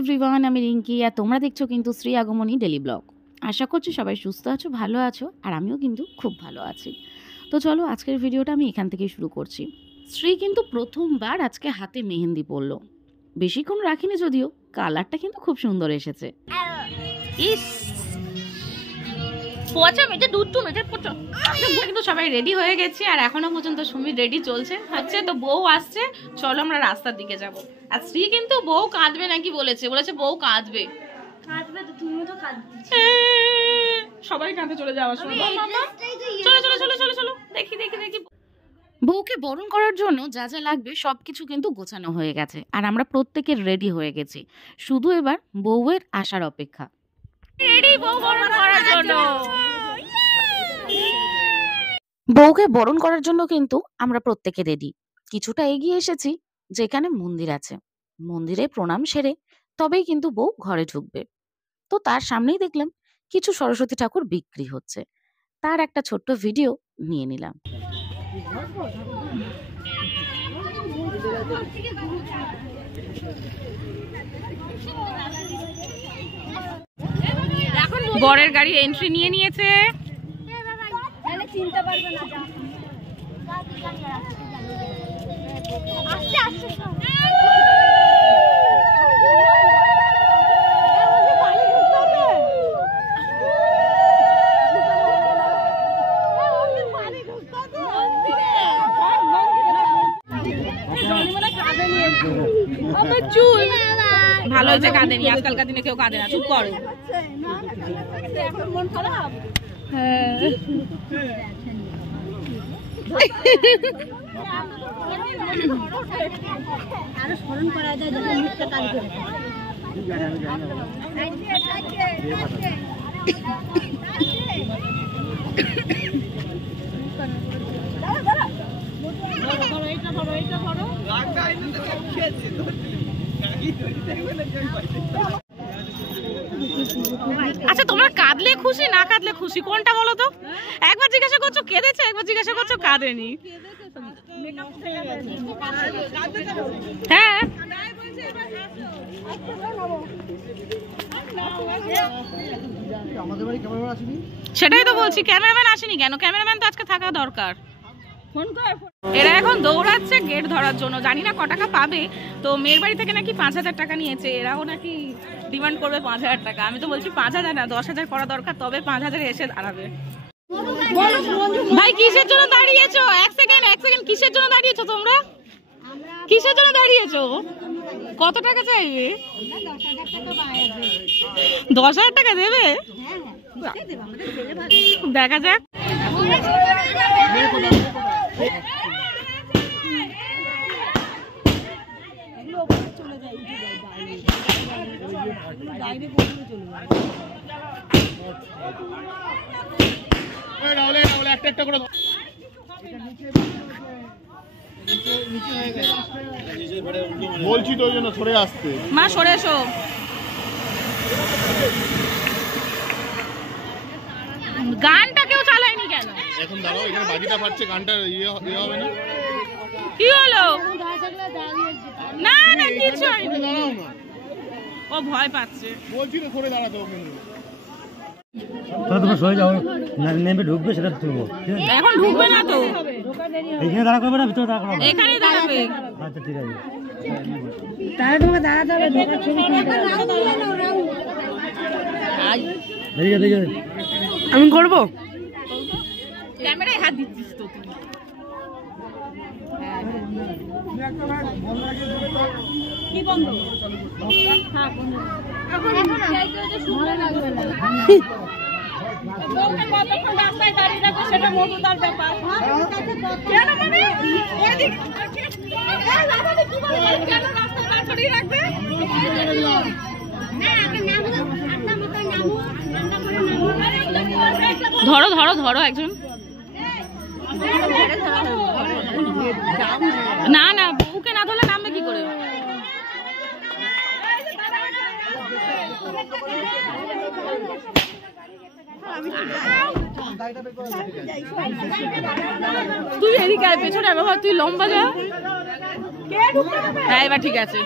Everyone, আমি রিঙ্কি আর তোমরা দেখছো কিন্তু শ্রী আগমনী ডেলি ব্লগ। আশা করছি সবাই সুস্থ আছো, ভালো আছো, আর আমিও কিন্তু খুব ভালো আছি। তো চলো আজকের ভিডিওটা আমি এখান থেকেই শুরু করছি। শ্রী কিন্তু প্রথমবার আজকে হাতে মেহেন্দি পরলো। বেশিক্ষণ রাখিনি যদিও, কালারটা কিন্তু খুব সুন্দর এসেছে। কিন্তু সবাই রেডি হয়ে গেছি আর এখনো পর্যন্ত সুমির রেডি চলছে হচ্ছে। তো বউ আসছে, চলো আমরা রাস্তার দিকে যাব। আর শ্রী কিন্তু বউ কাঁদবে নাকি বলেছে বউ কাঁদবে। তো তুমিও তো কাঁদছিস। সবাই কাঁদে চলে যাওয়ার সময়। চলো চলো চলো চলো চলো দেখি দেখি দেখি। বউকে বরণ করার জন্য যা যা লাগবে সবকিছু কিন্তু গোছানো হয়ে গেছে আর আমরা প্রত্যেকের রেডি হয়ে গেছি। শুধু এবার বউয়ের আসার অপেক্ষা। রেডি বউ বরণ করার জন্য। বউকে বরণ করার জন্য কিন্তু আমরা প্রত্যেকে রেডি। কিছুটা এগিয়ে এসেছি যেখানে মন্দির আছে। মন্দিরে প্রণাম সেরে তবেই কিন্তু বউ ঘরে ঢুকবে। তো তার সামনেই দেখলাম কিছু সরস্বতী ঠাকুর বিক্রি হচ্ছে, তার একটা ছোট্ট ভিডিও নিয়ে নিলাম। বরের গাড়ি এন্ট্রি নিয়ে নিয়েছে। চিনতে পারবে না। ভালো হয়েছে কাঁদেনি, আজকালকার দিনে কেউ কাঁদে না, চুপ করো। আচ্ছা তোমরা কাঁদলে খুশি না কাঁদলে খুশি কোনটা বলো তো? একবার জিজ্ঞাসা করছো কেঁদেছে, একবার জিজ্ঞাসা করছো কাঁদেনি। হ্যাঁ সেটাই তো বলছি, ক্যামেরাম্যান আসেনি কেন? ক্যামেরাম্যান তো আজকে থাকা দরকার। এরা এখন দৌড়াচ্ছে গেট ধরার জন্য, জানি না ক টাকা পাবে। তো মেয়ের বাড়ি থেকে নাকি 5,000 টাকা নিয়েছে, এরাও নাকি ডিমান্ড করবে 5,000 টাকা। আমি তো বলছি 5,000 না 10,000 করা দরকার, তবে 5,000 এসে দাঁড়াবে। ভাই কিসের জন্য দাঁড়িয়েছো? এক সেকেন্ড কিসের জন্য দাঁড়িয়েছো তোমরা? কিসের জন্য দাঁড়িয়েছো? কত টাকা চাইবে? 10,000 টাকা দেবে? দেখা যাক। বলছি তো ওই জন্য সরে আসতে। মা সরে এসো। গানটা কেউ চালায়নি কেন? এখন দাঁড়াও, এখানে বাজিটা ফাটছে, গানটা ইয়ে হবে না। কি হলো? না না কিছু হয়নি, দাঁড়াও না। ও ভয় পাচ্ছে। বলছি তো সরে দাঁড়াতে হবে। তোমরা সরে যাও, নেমে ঢুকবে সেটা তুলবো। এখন ঢুকবে না তো, এখানে দাঁড়া করবে না, ভিতরে দাঁড়া করবে? এখানেই দাঁড়াবে। আচ্ছা ঠিক আছে, তাহলে তোমাকে দাঁড়াতে হবে। আমি করবো, ক্যামেরায় হাত দিচ্ছিস তো তুই। কি বন্ধ? হ্যাঁ বন্ধ। রাস্তায় দাঁড়িয়ে রাখো, সেটা মধুদার ব্যাপার। কেন মানে রাস্তায় দাঁড়িয়ে রাখবে? ধরো ধরো ধরো একজন। না না বউকে না ধরলে নামবে কি করে? তুই এদিকে আয় পেছনে, বাবা তুই লম্বা যা। হ্যাঁ এবার ঠিক আছে।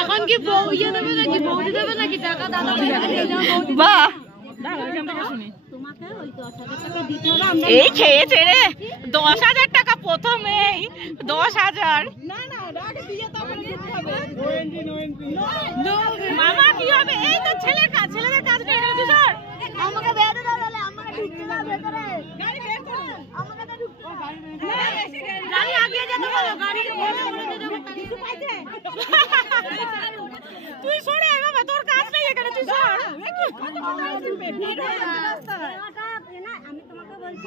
এখন কি বউ ইয়ে দেবে নাকি, বৌদি দেবে নাকি টাকা? দাদা বাহ, এই খেয়েছে রে 10,000 টাকা প্রথমেই। 10,000 মামা কি হবে? এই তো ছেলের কাজ, ছেলেদের কাজ নেই এখানে। তুষার আমাকে বেঁধে দাও, তাহলে আমাকে ঢুকতে দাও ভেতরে। গাড়ি বের করো, আমাকে তো ঢুকতে গাড়ি আগিয়ে যেতে বলো, গাড়ি কিছু পাইছে। তুই সরে আয় বাবা, তোর কাজ নেই এখানে, তুই সর। আমি তোমাকে বলছি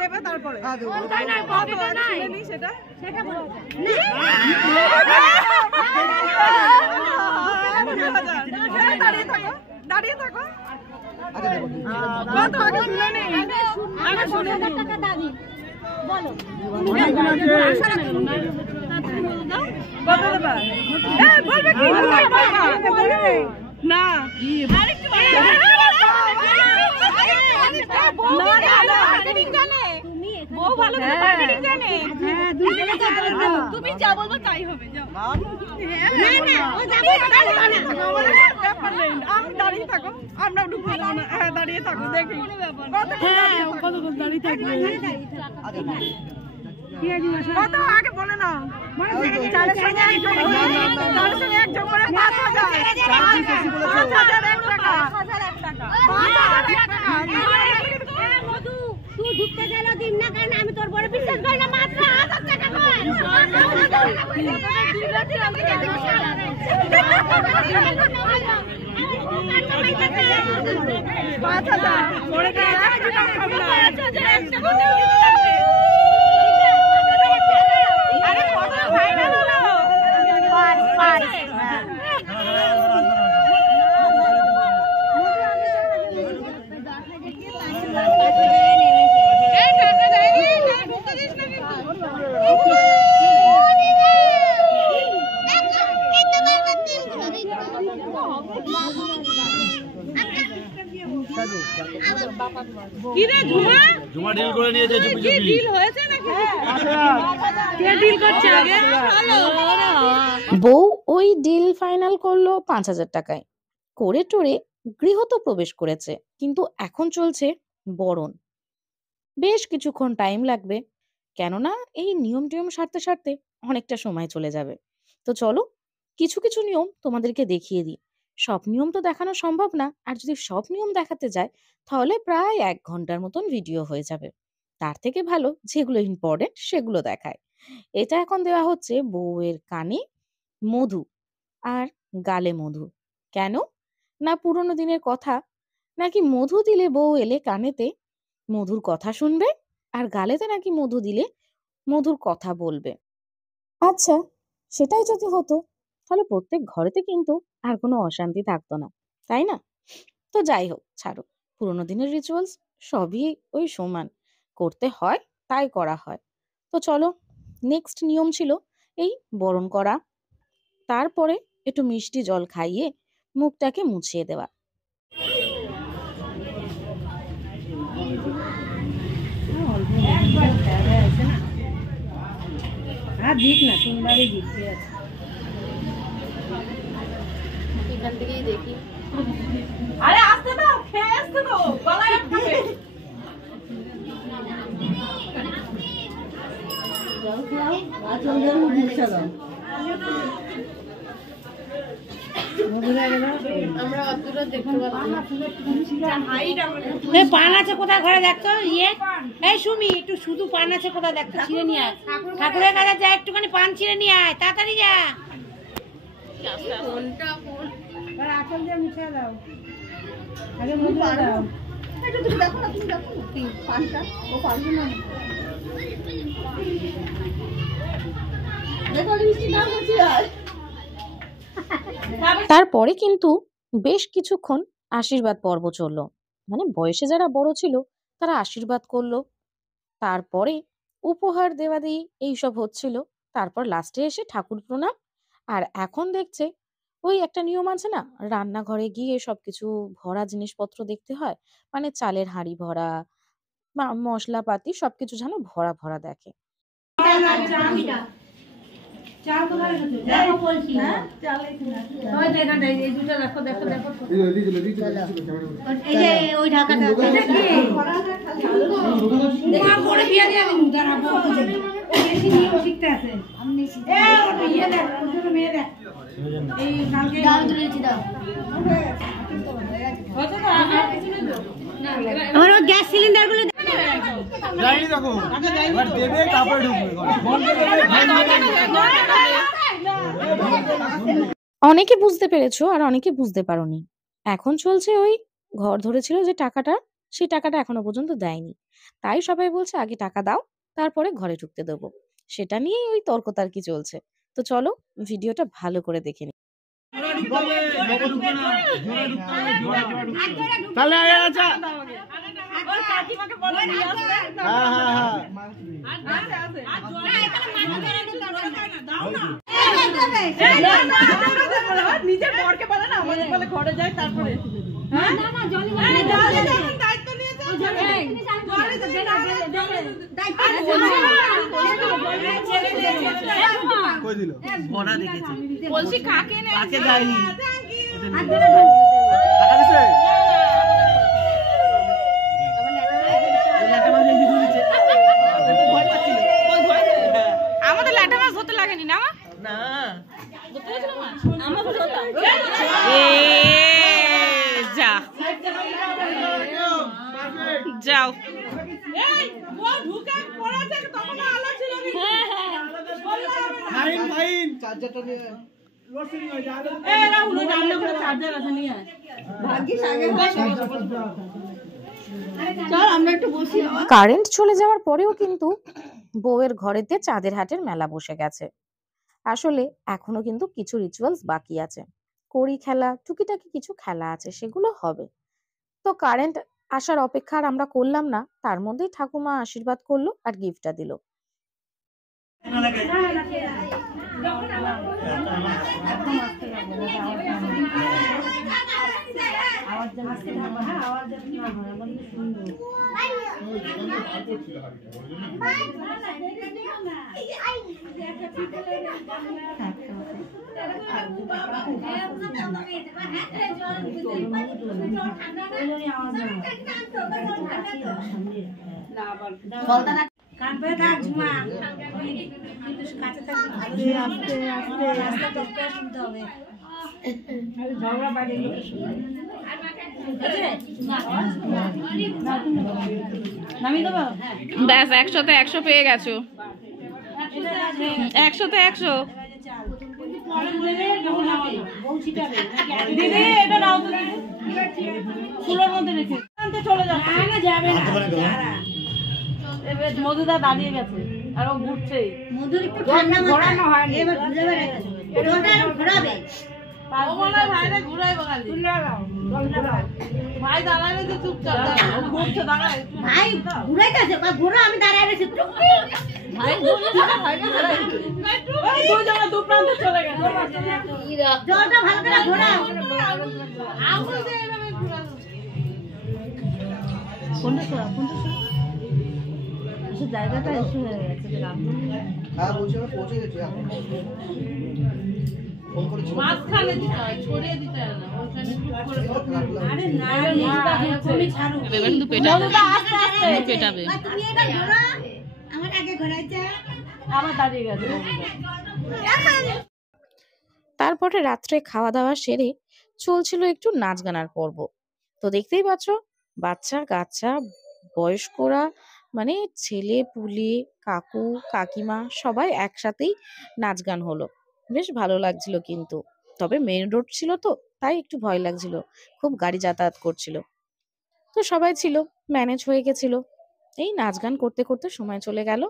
দেবে তারপরে সেটা দাঁড়িয়ে থাকো। কত আগে শুনে নি, আগে শুনে নি। টাকা দাবি বলো কত দেবা? এই বলবে কি? বলবে না। আরেকটু মার্কেটিং জানে, বউ ভালো করে মার্কেটিং জানে। হ্যাঁ, দুইজনে তো দাও, তুমি যা বলবে তাই হবে। যাও না না, ও যাবে ব্যাপার নেই, আমি দাঁড়িয়ে থাকো, আমরা ঢুকতে দাও না। হ্যাঁ দাঁড়িয়ে থাকো, দেখি কত দাঁড়িয়ে থাকবে। কত আগে বলে নাও, চারের সঙ্গে এক যোগ করে 5,000। 5,000 এক টাকা, 5,000 এক টাকা। মধু তুই ঢুকতে গেল দিন না, কারণ আমি তোর বড় বিশ্বাস করি না। মাত্র 1,000 টাকা কর। 5,000 পরে জমা ডিল করে নিয়েছে, চুপি চুপি ডিল হয়েছে নাকি? কে ডিল করছে আগে? বউ ওই ডিল ফাইনাল করলো 5,000 টাকায়, করে টোরে গৃহত প্রবেশ করেছে। কিন্তু এখন চলছে বরণ, বেশ কিছুক্ষণ টাইম লাগবে, কেননা এই নিয়ম টিয়ম সারতে সারতে অনেকটা সময় চলে যাবে। তো চলো কিছু কিছু নিয়ম তোমাদেরকে দেখিয়ে দিই। সব নিয়ম তো দেখানো সম্ভব না, আর যদি সব নিয়ম দেখাতে যায় তাহলে প্রায় 1 ঘন্টার মতন ভিডিও হয়ে যাবে। তার থেকে ভালো যেগুলো ইম্পর্টেন্ট সেগুলো দেখায়। এটা এখন দেওয়া হচ্ছে বউয়ের কানে মধু আর গালে মধু। কেন না, পুরোনো দিনের কথা নাকি মধু দিলে বউ এলে কানেতে মধুর কথা শুনবে, আর গালেতে নাকি মধু দিলে মধুর কথা বলবে। আচ্ছা, সেটাই যদি হতো তাহলে প্রত্যেক ঘরেতে কিন্তু আর কোনো অশান্তি থাকতো না, তাই না? তো যাই হোক, ছাড়ো, পুরোনো দিনের রিচুয়ালস সবই ওই সমান, করতে হয় তাই করা হয়। তো চলো, নেক্সট নিয়ম ছিল এই বরণ করা, তারপরে একটু মিষ্টি জল খাইয়ে মুখটাকে মুছিয়ে দেওয়া। দিক না, তিনবারই দিক আছে। এখান থেকেই দেখি। আরে আসতে দাও, খেয়ে আসতে দাও, গলায় আটকাবে। আমরা অতটা দেখতে পাচ্ছি। পান আছে কোথায় ঘরে দেখতো? ইয়ে এই সুমি, একটু শুধু পান আছে কোথায় দেখতো, ছিঁড়ে নিয়ে আয়। ঠাকুরের কাছে যা, একটুখানি পান ছিঁড়ে নিয়ে আয়, তাড়াতাড়ি যা। আঁচল দিয়ে মুছে দাও, আগে মধু দাও। তারপরে কিন্তু বেশ কিছুক্ষণ আশীর্বাদ পর্ব চললো। মানে বয়সে যারা বড় ছিল তারা আশীর্বাদ করলো। তারপরে উপহার দেওয়া দেই এইসব হচ্ছিল। তারপর লাস্টে এসে ঠাকুর প্রণাম। আর এখন দেখছে ওই একটা নিয়ম আছে না, রান্নাঘরে গিয়ে সবকিছু ভরা জিনিসপত্র দেখতে হয়, মানে চালের হাঁড়ি ভরা, মশলাপাতি সবকিছু যেন ভরা ভরা দেখে। চাল কোথায় রেখেছো? দেখো বলছি। ওই যে এখানটায়, এই দুটো দেখো দেখো দেখো। এই যে ওই ঢাকাটা এটা কি? মা করে বিয়ে দিয়ে দিন দাঁড়াবো। বেশি নিয়ম শিখতে আছে। এ ওটা ইয়ে দেখ, ছোট মেয়ে দেখ। এই কালকে দাও তুলেছি দাও। আমার গ্যাস সিলিন্ডার গুলো যাইনি দেখো এবার দেবে তারপরে ঢুকবে অনেকে বুঝতে পেরেছো আর অনেকে বুঝতে পারোনি। এখন চলছে ওই ঘর ধরেছিল যে টাকাটা, সেই টাকাটা এখনো পর্যন্ত দেয়নি। তাই সবাই বলছে আগে টাকা দাও, তারপরে ঘরে ঢুকতে দেবো। সেটা নিয়েই ওই তর্কতার্কি চলছে। তো চলো ভিডিওটা ভালো করে দেখে নিই। তাহলে আচ্ছা নিজের বরকে বলে না আমাদের বলে ঘরে যায় তারপরে বলছি কাকে যায়নি আমাদের ল্যাটা মাছ ধরতে লাগেনি না না যা যাও কারেন্ট চলে যাওয়ার পরেও কিন্তু বউয়ের ঘরেতে চাঁদের হাটের মেলা বসে গেছে। আসলে এখনো কিন্তু কিছু রিচুয়ালস বাকি আছে, কড়ি খেলা, টুকিটাকি কিছু খেলা আছে, সেগুলো হবে। তো কারেন্ট আসার অপেক্ষা আর আমরা করলাম না, তার মধ্যেই ঠাকুমা আশীর্বাদ করলো আর গিফটটা দিল। ব্যাস 100-তে 100 পেয়ে গেছো। 100-তে 100 দিদি এটা নাও তো ফুলের মধ্যে রেখে চলে যাবে মধুদা দাঁড়িয়ে গেছে আর ও ঘুরছে। মধুর একটু ঠান্ডা ঘোরানো হয়নি, এবার ঘুরে বেড়াচ্ছে। ওটা আর ঘোরাবে ভাই দাঁড়ালে তো চুপচাপ ঘুরছে, দাঁড়ায় ভাই ঘুরাইতেছে, ঘোরা আমি দাঁড়ায় রয়েছি। ভাই দু প্রান্তে চলে গেছে। জলটা ভালো করে ঘোরাও। জায়গাটা এসে হয়ে গেছে। মাঝখানে দিতে হয়, ছড়িয়ে দিতে হয় না, ওখানে আরে না তুমি ছাড়ো। এবার কিন্তু পেটাবে, পেটাবে। তুমি এটা ঘোরা, আমার আগে ঘোরাইছে, আবার দাঁড়িয়ে গেছে। তারপরে রাত্রে খাওয়া দাওয়া সেরে চলছিল একটু নাচ গানার পর্ব। তো দেখতেই পাচ্ছ বাচ্চা কাচ্চা বয়স্করা, মানে ছেলে পুলে কাকু কাকিমা সবাই একসাথেই নাচ গান হলো। বেশ ভালো লাগছিল কিন্তু, তবে মেইন রোড ছিল তো তাই একটু ভয় লাগছিল, খুব গাড়ি যাতায়াত করছিল। তো সবাই ছিল, ম্যানেজ হয়ে গেছিল। এই নাচ গান করতে করতে সময় চলে গেল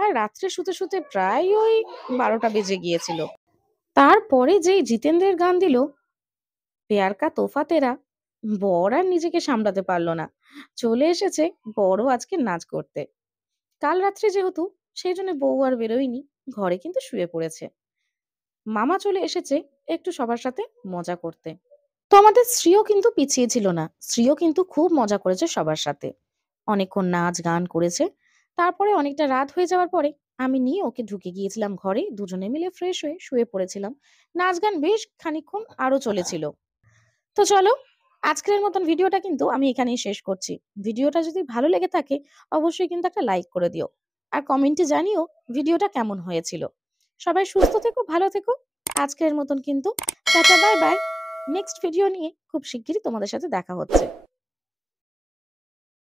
আর রাত্রে শুতে শুতে প্রায় ওই 12টা বেজে গিয়েছিল। তারপরে যেই জিতেন্দ্রের গান দিল পেয়ার কা তোফা তেরা, বর আর নিজেকে সামলাতে পারলো না, চলে এসেছে বড় আজকে নাচ করতে। কাল রাত্রে যেহেতু, সেই জন্য বউ আর বেরোয়নি, ঘরে কিন্তু শুয়ে পড়েছে। মামা চলে এসেছে একটু সবার সাথে মজা করতে। তো আমাদের শ্রীও কিন্তু পিছিয়ে ছিল না, শ্রীও কিন্তু খুব মজা করেছে সবার সাথে, অনেকক্ষণ নাচ গান করেছে। তারপরে অনেকটা রাত হয়ে যাওয়ার পরে আমি নিয়ে ওকে ঢুকে গিয়েছিলাম ঘরে, দুজনে মিলে ফ্রেশ হয়ে শুয়ে পড়েছিলাম। নাচ গান বেশ খানিকক্ষণ আরো চলেছিল। তো চলো, আজকের মতন ভিডিওটা কিন্তু আমি এখানেই শেষ করছি। ভিডিওটা যদি ভালো লেগে থাকে অবশ্যই কিন্তু একটা লাইক করে দিও, আর কমেন্টে জানিও ভিডিওটা কেমন হয়েছিল। সবাই সুস্থ থেকো, ভালো থেকো। আজকের মতন কিন্তু tata, bye bye. Next video নিয়ে খুব শিগগিরই তোমাদের সাথে দেখা হচ্ছে।